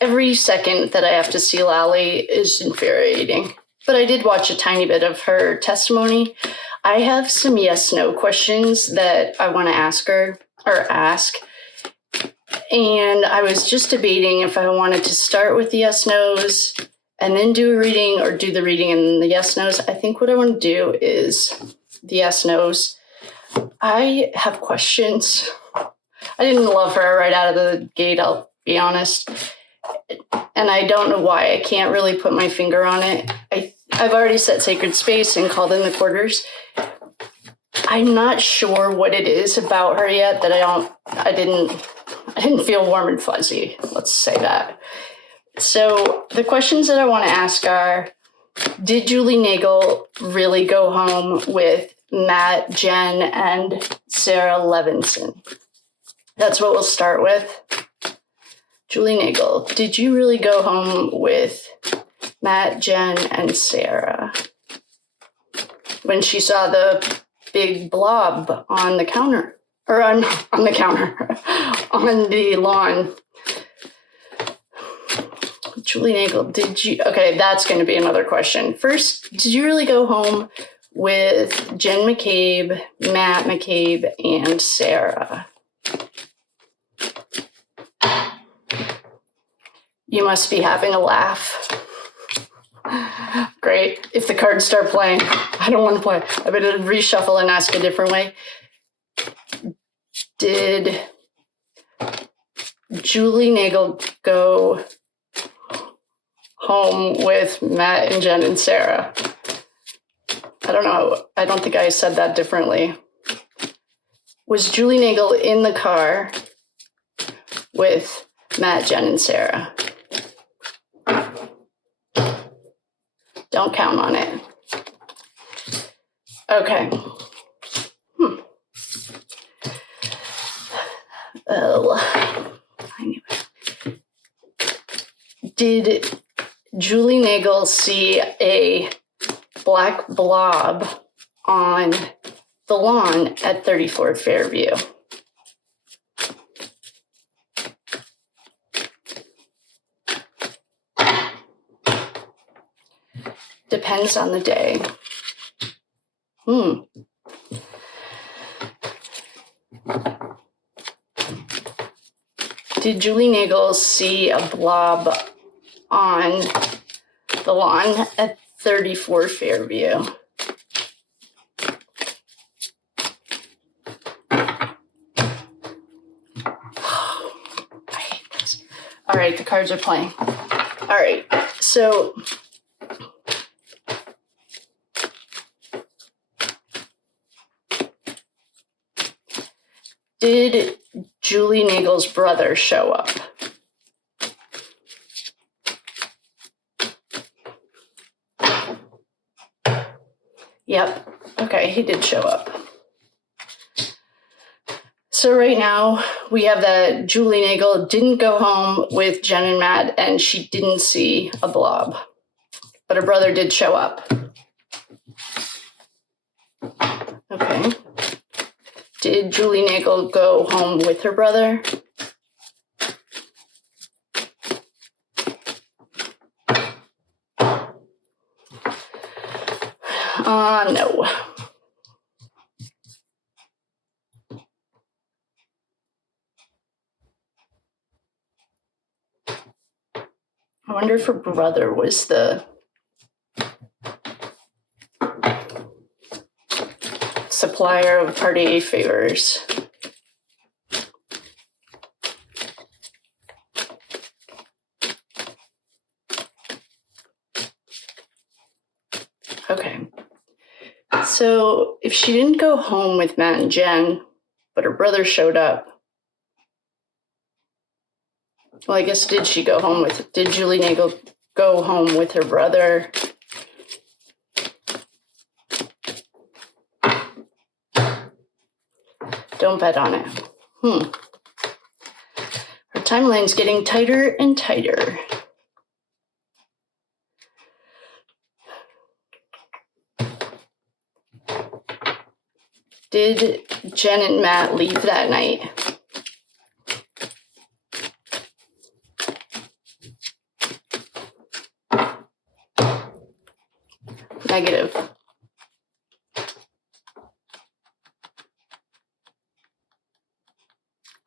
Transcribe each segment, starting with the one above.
every second that I have to see Lally is infuriating. But I did watch a tiny bit of her testimony. I have some yes/no questions that I want to ask her, or ask. And I was just debating if I wanted to start with the yes/nos and then do a reading, or do the reading and the yes/nos. I think what I want to do is the yes/nos. I have questions. I didn't love her right out of the gate, I'll be honest. And I don't know why. I can't really put my finger on it. I've already set sacred space and called in the quarters. I'm not sure what it is about her yet that I didn't feel warm and fuzzy. Let's say that. So the questions that I want to ask are, did Julie Nagel really go home with Matt, Jenn, and Sarah Levinson? That's what we'll start with. Julie Nagel, did you really go home with Matt, Jenn, and Sarah? When she saw the big blob on the counter, or on the counter, on the lawn. Julie Nagel, did you, okay, that's going to be another question. First, did you really go home with Jenn McCabe, Matt McCabe, and Sarah? You must be having a laugh. Great. If the cards start playing, I don't want to play. I better reshuffle and ask a different way. Did Julie Nagel go home with Matt and Jenn and Sarah? I don't know. I don't think I said that differently. Was Julie Nagel in the car with Matt, Jenn, and Sarah? Don't count on it. Okay. Oh, I knew it. Did Julie Nagel see a black blob on the lawn at 34 Fairview? Depends on the day. Did Julie Nagel see a blob on the lawn at 34 Fairview? I hate this. All right, the cards are playing. All right, so did Julie Nagel's brother show up? Yep. Okay, he did show up. So right now we have that Julie Nagel didn't go home with Jenn and Matt, and she didn't see a blob, but her brother did show up. Okay. Did Julie Nagel go home with her brother? No. I wonder if her brother was the supplier of Party A favors. Okay. So if she didn't go home with Matt and Jenn, but her brother showed up, well, I guess did Julie Nagel go home with her brother? Don't bet on it. Her timeline's getting tighter and tighter. Did Jenn and Matt leave that night? Negative.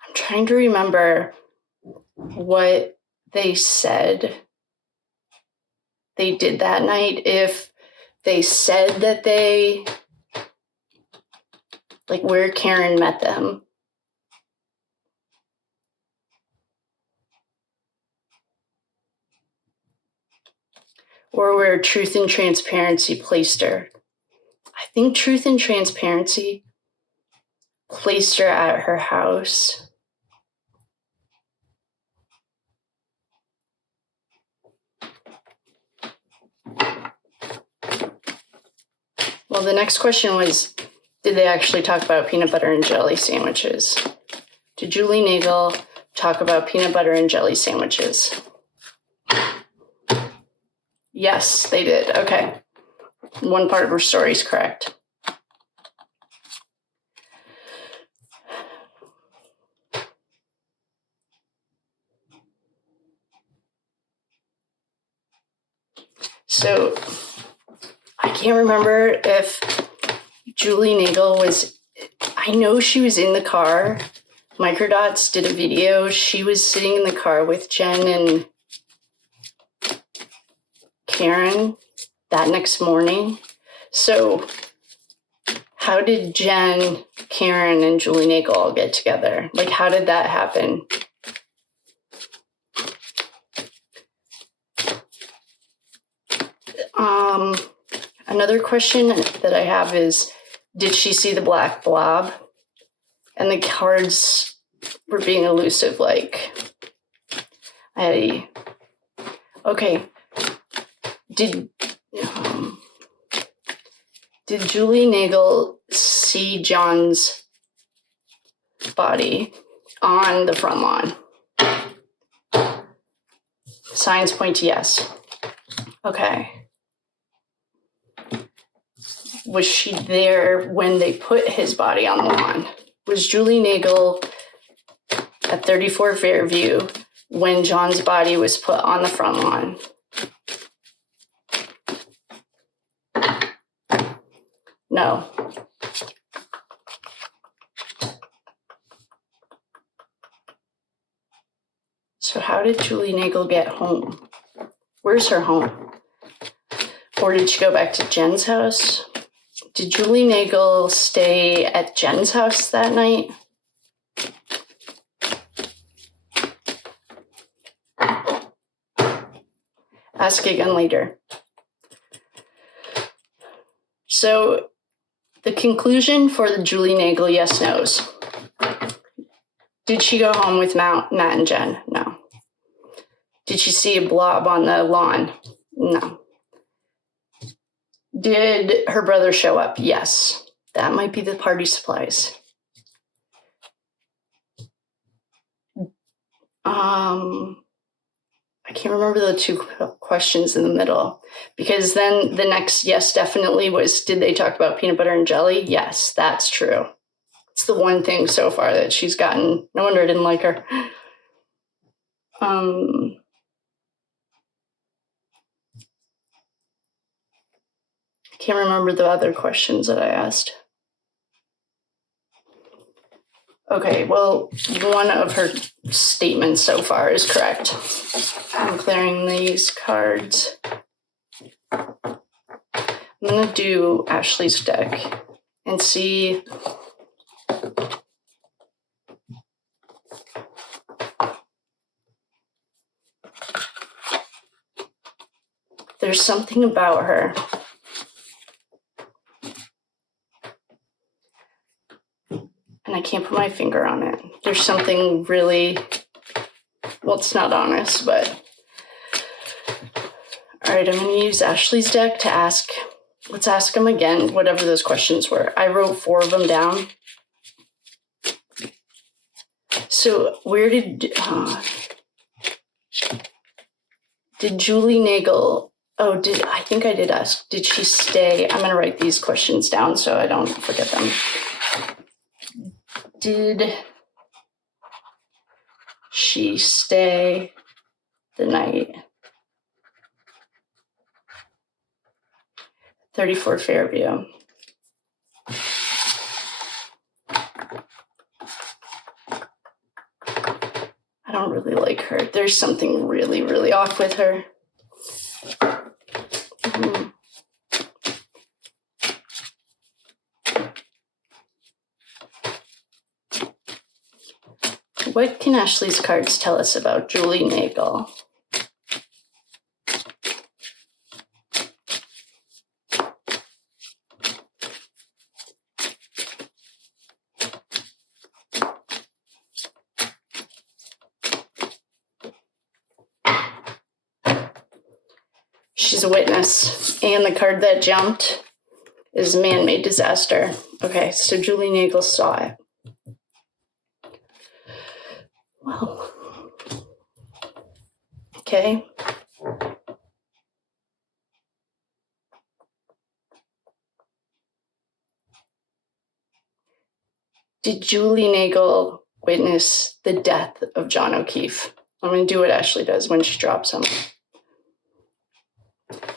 I'm trying to remember what they said they did that night. If they said that they, like, where Karen met them. Or where Truth and Transparency placed her. I think Truth and Transparency placed her at her house. Well, the next question was, did they actually talk about peanut butter and jelly sandwiches? Did Julie Nagel talk about peanut butter and jelly sandwiches? Yes, they did. Okay. One part of her story is correct. So I can't remember if Julie Nagel was, I know she was in the car. Microdots did a video. She was sitting in the car with Jenn and Karen that next morning. So how did Jenn, Karen, and Julie Nagel all get together? Like, how did that happen? Another question that I have is, did she see the black blob? And the cards were being elusive, like, okay. Did Julie Nagel see John's body on the front lawn? Signs point to yes. Okay. Was she there when they put his body on the lawn? Was Julie Nagel at 34 Fairview when John's body was put on the front lawn? No. So how did Julie Nagel get home? Where's her home? Or did she go back to Jen's house? Did Julie Nagel stay at Jen's house that night? Ask again later. So the conclusion for the Julie Nagel yes-nos. Did she go home with Matt and Jenn? No. Did she see a blob on the lawn? No. Did her brother show up? Yes. That might be the party supplies. I can't remember the two questions in the middle, because then the next yes definitely was, did they talk about peanut butter and jelly? Yes, that's true. It's the one thing so far that she's gotten. No wonder I didn't like her. Can't remember the other questions that I asked. Okay, well, one of her statements so far is correct. I'm clearing these cards. I'm going to do Ashley's deck and see. There's something about her. And I can't put my finger on it. There's something really, well, it's not honest, but. All right, I'm going to use Ashley's deck to ask, let's ask them again, whatever those questions were. I wrote 4 of them down. So where did Julie Nagel, I think I did ask, did she stay? I'm going to write these questions down so I don't forget them. Did she stay the night 34 Fairview. I don't really like her. There's something really, really off with her. What can Ashley's cards tell us about Julie Nagel? She's a witness, and the card that jumped is man-made disaster. Okay, so Julie Nagel saw it. Well, okay. Did Julie Nagel witness the death of John O'Keefe? I'm going to do what Ashley does when she drops him.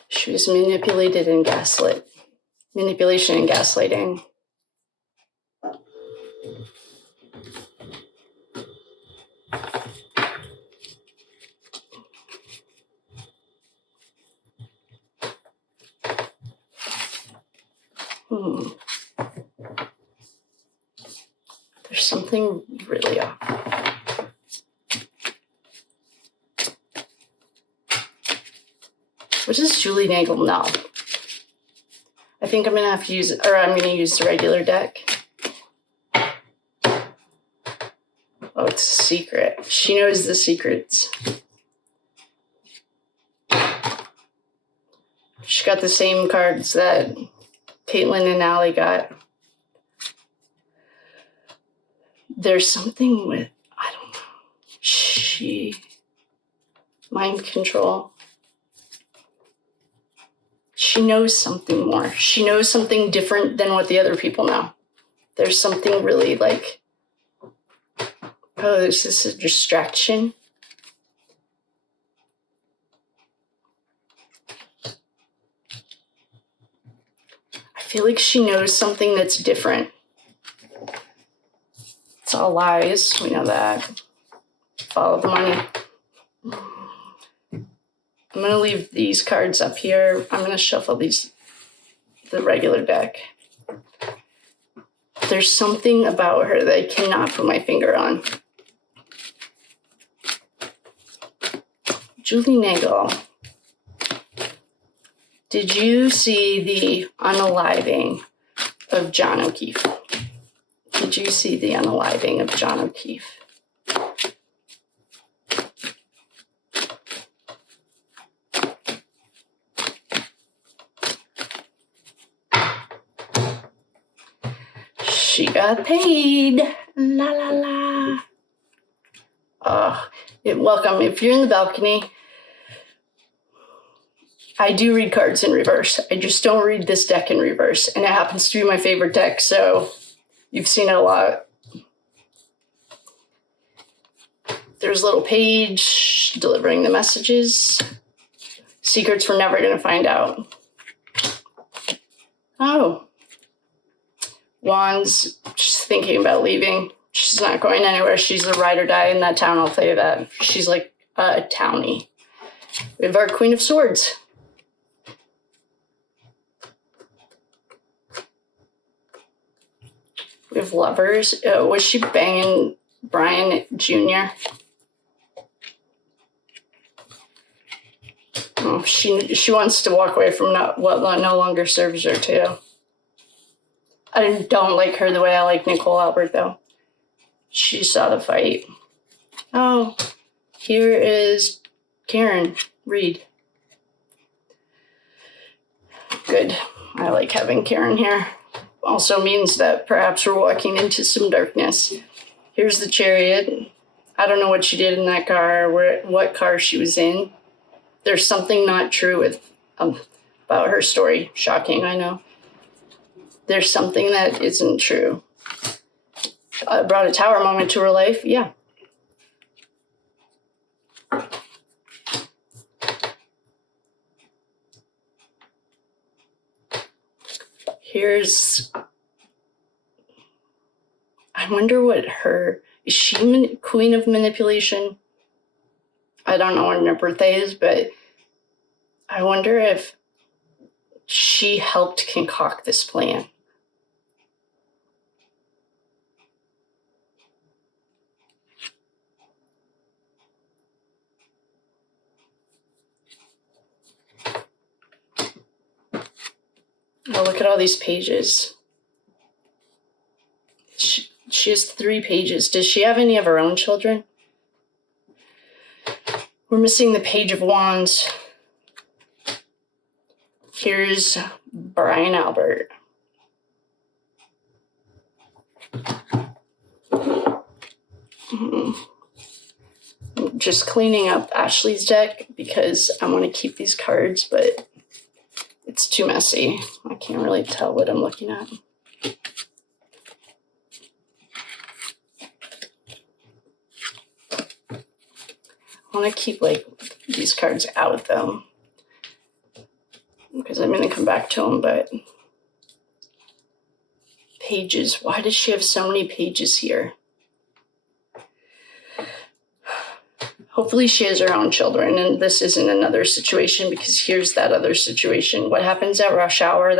She was manipulated and gaslit. Manipulation and gaslighting. There's something really off. What does Julie Nagel know? I think I'm going to have to use, or I'm going to use the regular deck. Oh, it's a secret. She knows the secrets. She got the same cards that Caitlin and Allie got. There's something with, I don't know. Mind control. She knows something more. She knows something different than what the other people know. There's something really like, oh, is this a distraction? I feel like she knows something that's different. It's all lies. We know that. Follow the money. I'm going to leave these cards up here. I'm going to shuffle the regular deck. There's something about her that I cannot put my finger on. Julie Nagel. Did you see the unaliving of John O'Keefe? Did you see the unaliving of John O'Keefe? She got paid. La la la. Welcome. If you're in the balcony, I do read cards in reverse. I just don't read this deck in reverse. And it happens to be my favorite deck, so you've seen it a lot. There's a little page delivering the messages. Secrets we're never going to find out. Oh. Wands, she's thinking about leaving. She's not going anywhere. She's a ride or die in that town, I'll tell you that. She's like a townie. We have our Queen of Swords. We have Lovers. Was she banging Brian Jr.? Oh, she wants to walk away from what no longer serves her too. I don't like her the way I like Nicole Albert, though. She saw the fight. Oh, here is Karen Reed. Good. I like having Karen here. Also means that perhaps we're walking into some darkness. Here's the Chariot. I don't know what she did in that car, what car she was in. There's something not true with about her story. Shocking, I know. There's something that isn't true. Brought a tower moment to her life, yeah. Here's, I wonder what is she queen of manipulation? I don't know when her birthday is, but I wonder if she helped concoct this plan. Oh, look at all these pages. She has 3 pages. Does she have any of her own children? We're missing the Page of Wands. Here's Brian Albert. I'm just cleaning up Ashley's deck because I want to keep these cards, but it's too messy. I can't really tell what I'm looking at. I want to keep these cards out though, because I'm going to come back to them, but pages. Why does she have so many pages here? Hopefully she has her own children and this isn't another situation, because here's that other situation. What happens at rush hour?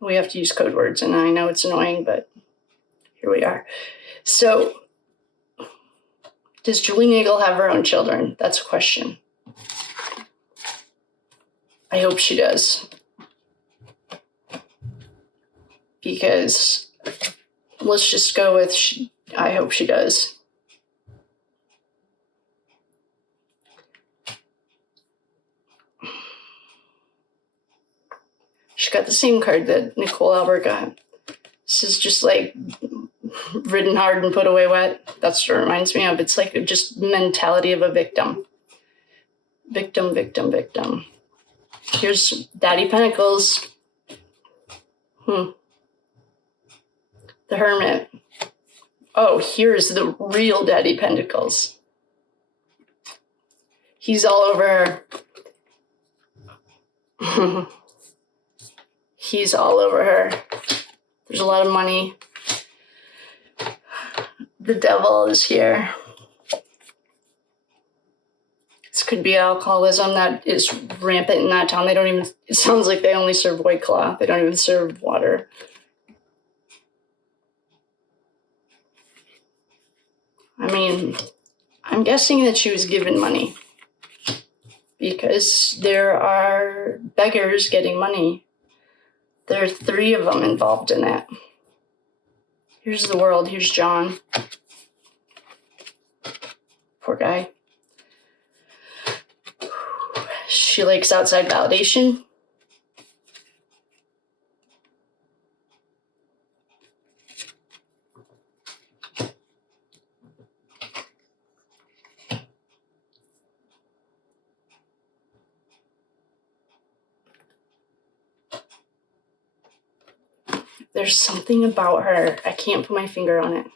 We have to use code words, and I know it's annoying, but here we are. So does Julie Nagel have her own children? That's a question. I hope she does. Because let's just go with I hope she does. She got the same card that Nicole Albert got. This is just ridden hard and put away wet. That's what it reminds me of. It's just mentality of a victim. Victim, victim, victim. Here's Daddy Pentacles. The Hermit. Oh, here's the real Daddy Pentacles. He's all over her. He's all over her. There's a lot of money. The devil is here. This could be alcoholism that is rampant in that town. It sounds like they only serve White Claw. They don't even serve water. I mean, I'm guessing that she was given money, because there are beggars getting money. There are 3 of them involved in that. Here's the World. Here's John. Poor guy. She likes outside validation. There's something about her. I can't put my finger on it.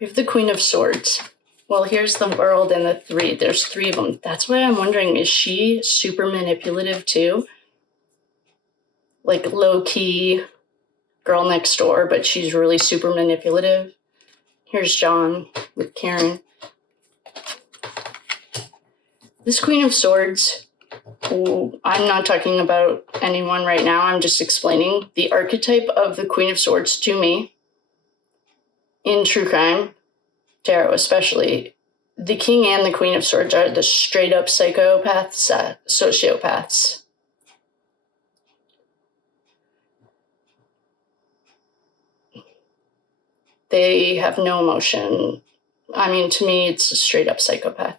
We have the Queen of Swords. Well, here's the World and the 3. There's 3 of them. That's why I'm wondering, is she super manipulative too? Low-key girl next door, but she's really super manipulative. Here's John with Karen. This Queen of Swords, I'm not talking about anyone right now. I'm just explaining the archetype of the Queen of Swords to me in true crime, tarot especially. The King and the Queen of Swords are the straight up psychopaths, sociopaths. They have no emotion. I mean, to me, it's a straight up psychopath.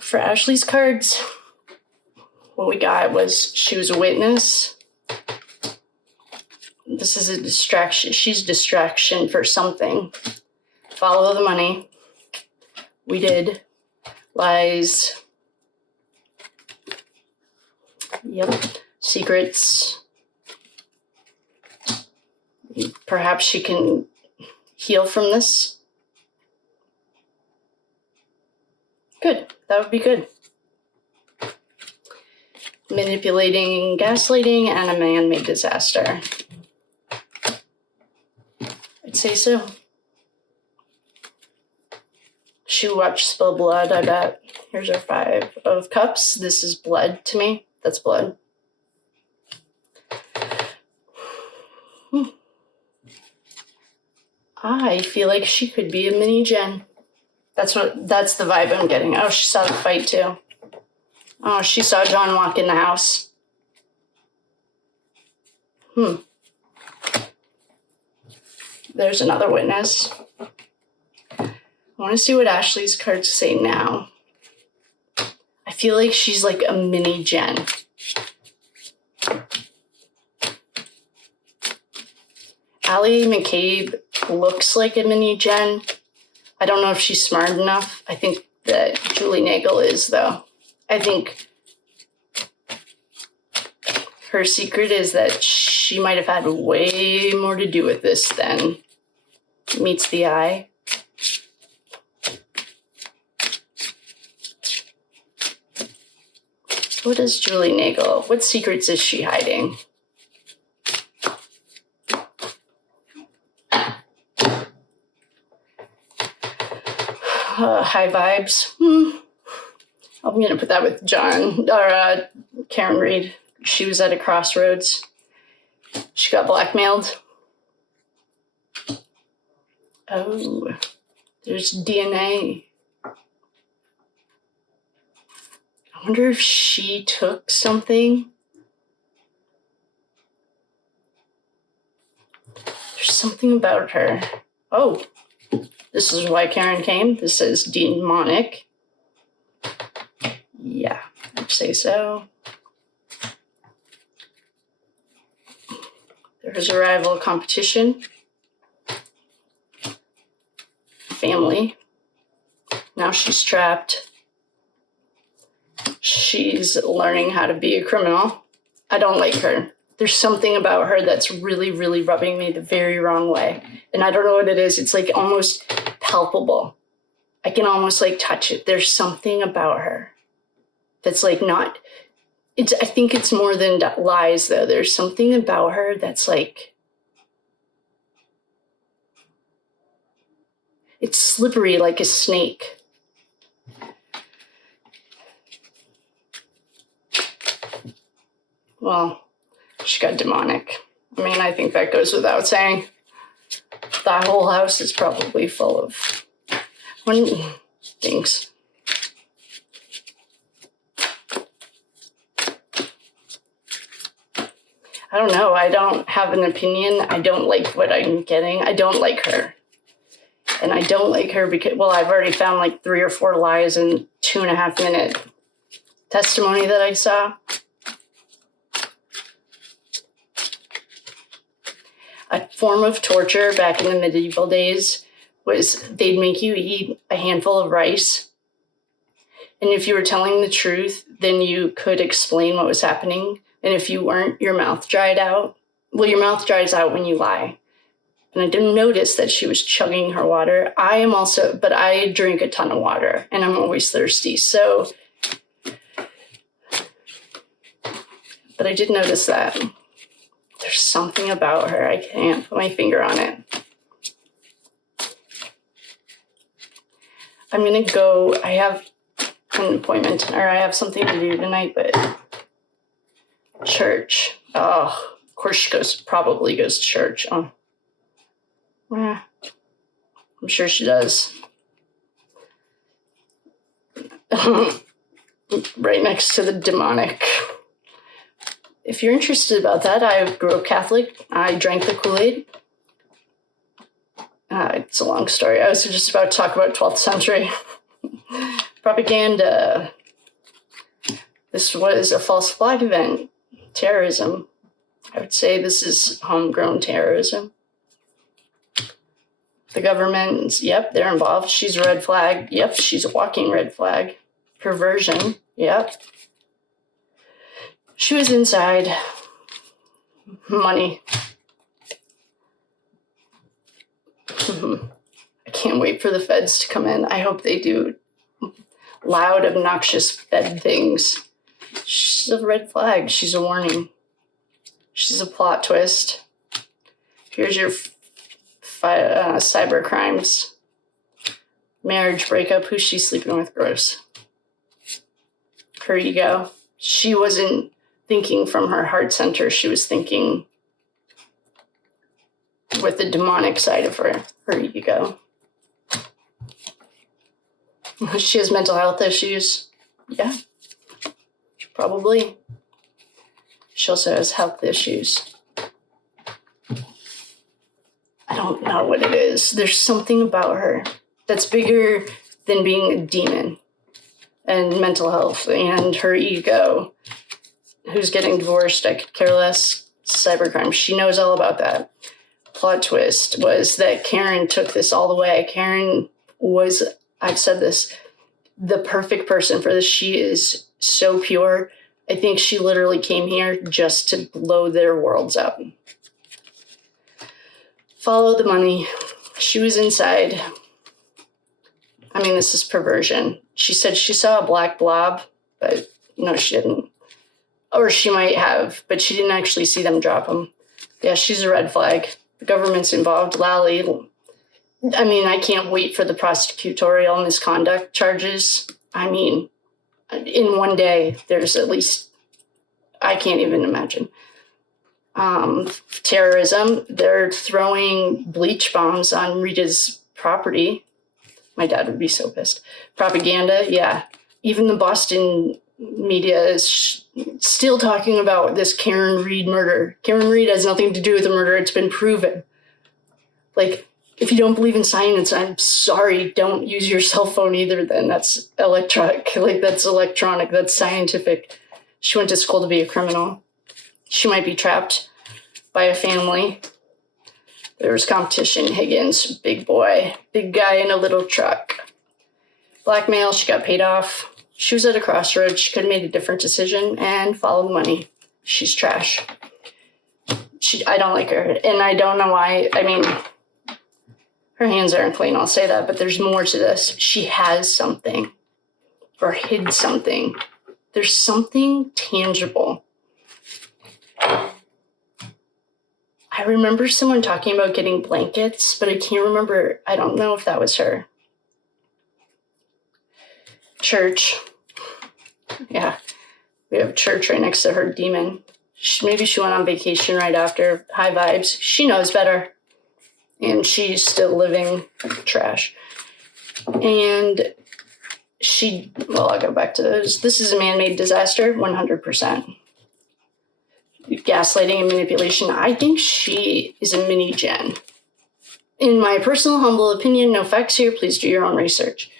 For Ashley's cards, what we got was she was a witness. This is a distraction. She's a distraction for something. Follow the money. We did. Lies. Yep. Secrets. Perhaps she can heal from this. Good. That would be good. Manipulating, gaslighting, and a man-made disaster. I'd say so. She watched spill blood, I bet. Here's our 5 of cups. This is blood to me. That's blood. I feel like she could be a mini Jenn. That's the vibe I'm getting. Oh, she saw the fight too. Oh, she saw John walk in the house. There's another witness. I want to see what Ashley's cards say now. I feel like she's like a mini Jenn. Allie McCabe looks like a mini Jenn. I don't know if she's smart enough. I think that Julie Nagel is, though. I think her secret is that she might have had way more to do with this than meets the eye. What is Julie Nagel? What secrets is she hiding? High vibes. I'm going to put that with Karen Reed. She was at a crossroads. She got blackmailed. Oh, there's DNA. I wonder if she took something. There's something about her. Oh, this is why Karen came. This is demonic. Yeah, I'd say so. There's a rival competition. Family. Now she's trapped. She's learning how to be a criminal. I don't like her. There's something about her that's really, really rubbing me the very wrong way. And I don't know what it is. It's like almost palpable. I can almost like touch it. There's something about her that's like not, I think it's more than lies though. There's something about her that's like, it's slippery like a snake. Well, she got demonic. I mean, I think that goes without saying. That whole house is probably full of things. I don't know. I don't have an opinion. I don't like what I'm getting. I don't like her. And I don't like her because, well, I've already found like 3 or 4 lies in 2.5 minute testimony that I saw. A form of torture back in the medieval days was they'd make you eat a handful of rice. And if you were telling the truth, then you could explain what was happening. And if you weren't, your mouth dried out. Well, your mouth dries out when you lie. And I didn't notice that she was chugging her water. But I drink a ton of water and I'm always thirsty. So, but I did notice that. There's something about her. I can't put my finger on it. I'm going to go. I have an appointment, or I have something to do tonight, but church. Oh, of course she probably goes to church. Oh, yeah, I'm sure she does. Right next to the demonic. If you're interested about that, I grew up Catholic. I drank the Kool-Aid. It's a long story. I was just about to talk about 12th century propaganda. This was a false flag event. Terrorism. I would say this is homegrown terrorism. The government, yep, they're involved. She's a red flag. Yep, she's a walking red flag. Perversion. Yep. She was inside. Money. I can't wait for the feds to come in. I hope they do loud, obnoxious Fed things. She's a red flag. She's a warning. She's a plot twist. Here's your cyber crimes. Marriage breakup. Who's she sleeping with? Gross. Her ego. She wasn't thinking from her heart center. She was thinking with the demonic side of her ego. She has mental health issues. Yeah. Probably. She also has health issues. I don't know what it is. There's something about her that's bigger than being a demon and mental health and her ego. Who's getting divorced? I could care less. Cybercrime. She knows all about that. Plot twist was that Karen took this all the way. Karen was, I've said this, the perfect person for this. She is so pure. I think she literally came here just to blow their worlds up. Follow the money. She was inside. I mean, this is perversion. She said she saw a black blob, but no, she didn't. Or she might have, but she didn't actually see them drop them. Yeah, she's a red flag. The government's involved. Lally, I mean, I can't wait for the prosecutorial misconduct charges. I mean, in one day, there's at least, I can't even imagine. Terrorism, they're throwing bleach bombs on Rita's property. My dad would be so pissed. Propaganda, yeah. Even the Boston media is still talking about this Karen Reed murder. Karen Reed has nothing to do with the murder. It's been proven. Like, if you don't believe in science, I'm sorry, don't use your cell phone either then. That's electronic. Like, that's electronic. That's scientific. She went to school to be a criminal. She might be trapped by a family. There was competition. Higgins, big boy, big guy in a little truck. Blackmail, she got paid off. She was at a crossroads. She could have made a different decision and followed the money. She's trash. I don't like her. And I don't know why. I mean, her hands aren't clean, I'll say that, but there's more to this. She has something or hid something. There's something tangible. I remember someone talking about getting blankets, but I can't remember. I don't know if that was her. Church. Yeah, we have church right next to her demon. Maybe she went on vacation right after. High vibes. She knows better. And she's still living trash. And I'll go back to those. This is a man-made disaster, 100%. Gaslighting and manipulation. I think she is a mini Jenn. In my personal humble opinion, no facts here, please do your own research.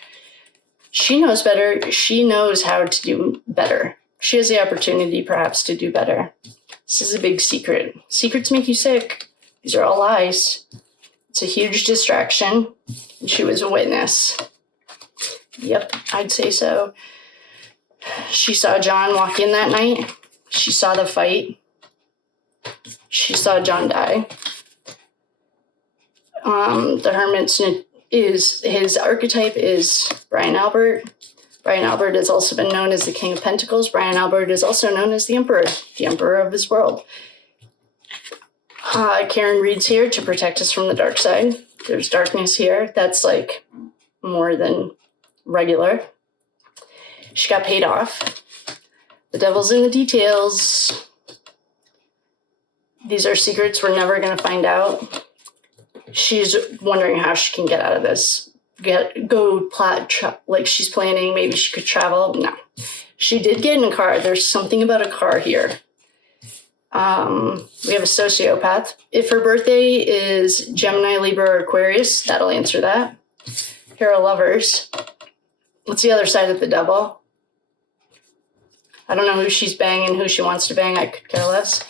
She knows better. She knows how to do better. She has the opportunity, perhaps, to do better. This is a big secret. Secrets make you sick. These are all lies. It's a huge distraction. And she was a witness. Yep, I'd say so. She saw John walk in that night. She saw the fight. She saw John die. The Hermit's his archetype is Brian Albert. Brian Albert has also been known as the King of Pentacles. Brian Albert is also known as the Emperor of his world. Karen Reed's here to protect us from the dark side. There's darkness here. That's like more than regular. She got paid off. The devil's in the details. These are secrets we're never going to find out. She's wondering how she can get out of this. Like she's planning, maybe she could travel. No. She did get in a car. There's something about a car here. We have a sociopath. If her birthday is Gemini, Libra, or Aquarius, that'll answer that. Here are lovers. What's the other side of the devil? I don't know who she's banging, who she wants to bang. I could care less.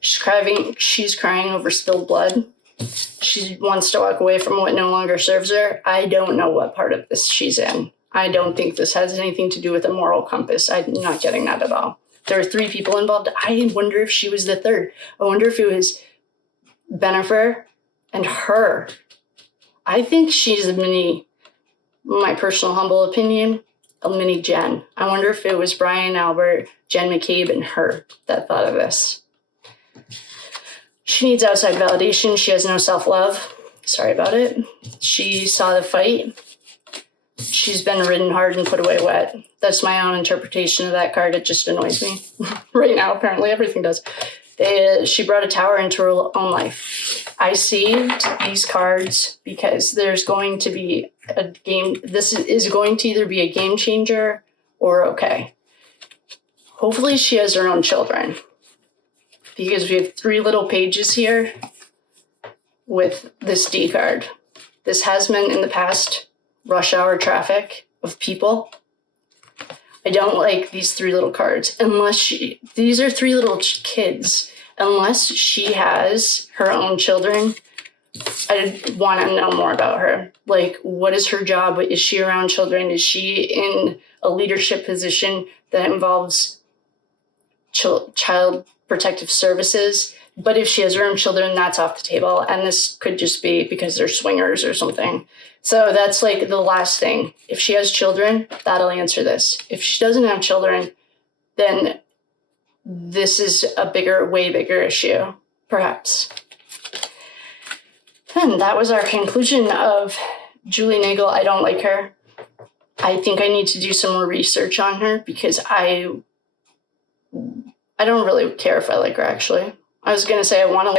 She's crying over spilled blood. She wants to walk away from what no longer serves her. I don't know what part of this she's in. I don't think this has anything to do with a moral compass. I'm not getting that at all. There were 3 people involved. I wonder if she was the third. I wonder if it was Bennifer and her. I think she's a mini, my personal humble opinion, a mini Jenn. I wonder if it was Brian Albert, Jenn McCabe, and her that thought of this. She needs outside validation. She has no self-love. Sorry about it. She saw the fight. She's been ridden hard and put away wet. That's my own interpretation of that card. It just annoys me. Right now, apparently, everything does. She brought a tower into her own life. I saved these cards because there's going to be a game. This is going to either be a game changer or okay. Hopefully she has her own children, because we have 3 little pages here with this D card. This has been in the past rush hour traffic of people. I don't like these 3 little cards unless these are 3 little kids. Unless she has her own children, I want to know more about her. Like, what is her job? Is she around children? Is she in a leadership position that involves child protective services? But if she has her own children, that's off the table. And this could just be because they're swingers or something. So that's like the last thing. If she has children, that'll answer this. If she doesn't have children, then this is a way bigger issue, perhaps. And that was our conclusion of Julie Nagel. I don't like her. I think I need to do some more research on her because I don't really care if I like her, actually. I was going to say I want to